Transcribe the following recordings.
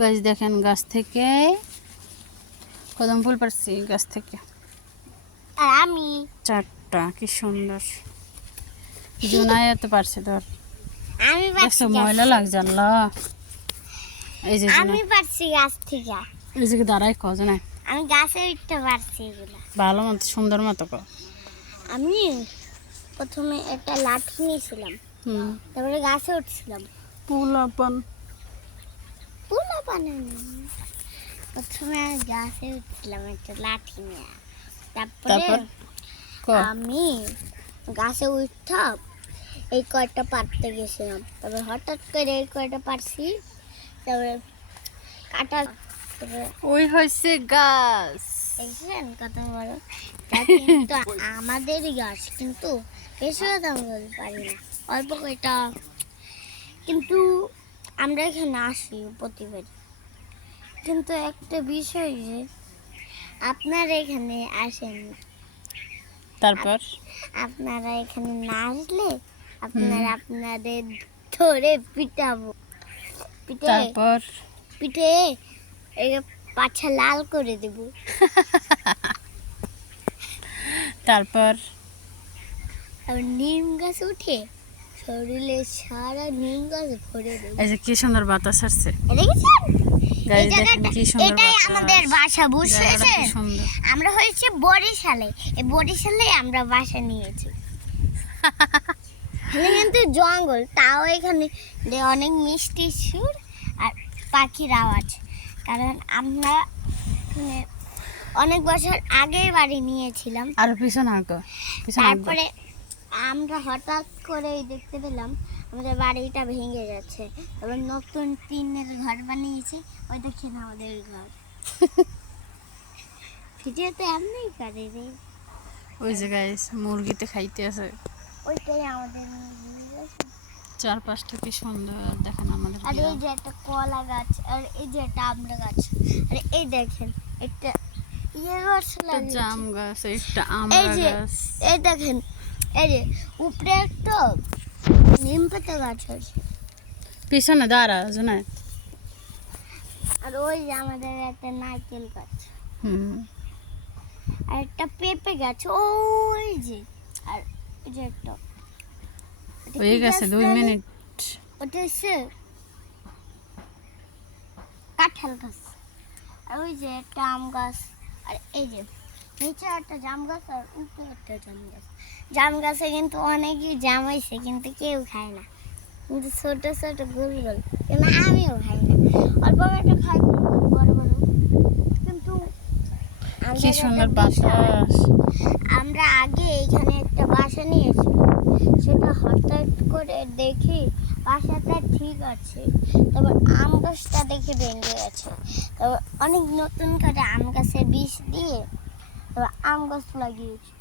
গাছ দেখেন, গাছ থেকে কদম ফুল পারছি গাছ থেকে। আর আমি 4টা, কি সুন্দর। জুনাই এত পারছে ধর। আমি দেখছো পারছি ময়লা লাগছে আল্লাহ। এই যে আমি পারছি গাছ থেকে। এই যে দাঁড়াই কজ না, আমি গাছে উঠতে পারছি এগুলা। ভালো মতো সুন্দর মতো কর। আমি প্রথমে একটা লাঠি নিয়েছিলাম, তারপরে গাছে উঠছিলাম। পোলাপান প্রথমে আমি গাছে উঠছিলাম একটা লাঠি নিয়ে, তারপরে তারপর আমি গাছে উঠতাম, এই কয়টা পারতে গেছিলাম, তারপরে হঠাৎ করে এই কয়টা পারছি, তারপরে কাটা, তারপরে ওই হয়েছে গাছ। দেখছেন কত বড়। তা কিন্তু আমাদেরই গাছ, কিন্তু বেশি কথা আমি বলতে পারি না, অল্প কয়টা। কিন্তু আমরা এখানে আসি প্রতিবারই, কিন্তু একটা বিষয় যে আপনারা এখানে আসেন, তারপর আপনারা এখানে না আসলে আপনারা আপনাদের ধরে পিটাবো, তারপর পিঠে এই পাছা লাল করে দেব। তারপর আর নিম গাছ উঠে শরীরে সারা নিম গাছ ভরে দেব। এই যে কি সুন্দর বাতাস আসছে, দেখেছেন? গাছ এই দেখেন জায়গাটা, কি সুন্দর এটাই বাতাস। আমাদের বাসা, জায়গাটা বুঝছেন? কি সুন্দর। আমরা হয়েছে বরিশালে, এই বরিশালে আমরা বাসা নিয়েছি। এখানে কিন্তু জঙ্গল, তাও এখানে অনেক মিষ্টি সুর আর পাখির আওয়াজ। কারণ আমরা এখানে অনেক বছর আগে বাড়ি নিয়েছিলাম, আর পিছনে আঁকো, পিছনে আঁকো। তারপরে আমরা হঠাৎ করে দেখতে পেলাম আমাদের বাড়িটা ভেঙে যাচ্ছে, এবার নতুন টিনের ঘর বানিয়েছি। ওই দেখেন আমাদের ঘর। ভিডিও তো এমনি করে রে। ওই যে গাইস মুরগিতে খাইতে আছে। ওইটাই আমাদের মুরগি আছে। চারপাশটা কি সুন্দর দেখেন আমাদের আর এই গ্রাম। যে একটা কলা গাছ, আর এই যে একটা আমড়া গাছ, আর এই দেখেন একটা ইয়ে গাছ একটা লাগিয়েছি। জাম গাছ, একটা এই আমড়া যে গাছ। এই দেখেন, এই যে উপরে একটা নিম পাতা গাছ আছে। পিছনে দাঁড়া জোনাই। আর ওই যে আমাদের একটা নারকেল গাছ, হুম, আর একটা পেঁপে গাছ ওই যে, আর এই যে একটা, এটা হয়ে কি গেছে গাছ 2 জানি? মিনিট। ওটা হচ্ছে কাঁঠাল গাছ। আর ওই যে একটা আম গাছ, আর এই যে নিচে একটা জাম গাছ, আর উপরে একটা জাম গাছ। জাম গাছে কিন্তু অনেকই জাম হয়েছে, কিন্তু কেউ খায় না, কিন্তু ছোট ছোট গোল গোল, কিন্তু আমিও খাই না। অল্প একটা খাই, বড় বড়। কিন্তু কি আমাদের সুন্দর একটা বিষয়, বাতাস। আমরা আগে এখানে একটা বাসা নিয়েছি, সেটা হঠাৎ করে দেখি বাসাটা ঠিক আছে, তারপর আম গাছটা দেখে ভেঙে গেছে, তারপর অনেক নতুন করে আম গাছের বীজ দিয়ে তারপর আম গাছ লাগিয়েছি।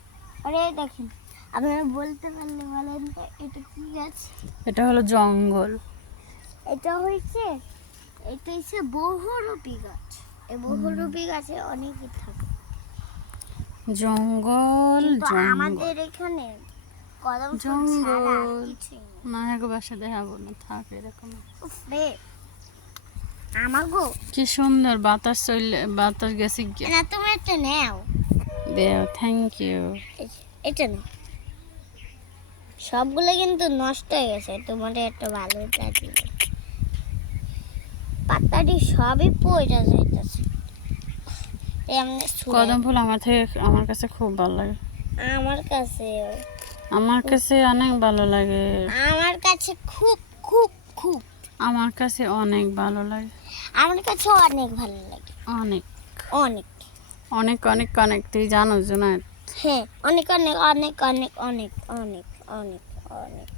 আরে দেখেন, আপনারা বলতে পারলে বলেন তো এটা কি গাছ? এটা হলো জঙ্গল। এটা হচ্ছে বহুরূপী গাছ। এই বহুরূপী গাছে অনেকই থাকে, জঙ্গল কিন্তু জঙ্গল আমাদের এখানে কদম ফুল ছাড়া আর জঙ্গল। কিছুই নেই। না এক বাসা দেখাবো না, থাক এরকম। উফ রে, আমাগো কি সুন্দর বাতাস চলে, বাতাস গেছে গিয়ে। না, তুমি একটা নেও, দেও, থ্যাংক ইউ। এটা নেই। সবগুলো কিন্তু নষ্ট হয়ে গেছে, তোমার একটা ভালো দিবে। পাতাটি সবই পড়ে যাইতেছে। কদম ফুল আমার কাছে খুব ভালো লাগে। আমার কাছে আমার কাছে অনেক ভালো লাগে। আমার কাছে খুব খুব খুব আমার কাছে অনেক ভালো লাগে। আমার কাছে অনেক ভালো লাগে, অনেক অনেক। অনেক অনেক অনেক, তুই জানো না? হ্যাঁ, অনেক অনেক অনেক অনেক অনেক অনেক অনেক অনেক।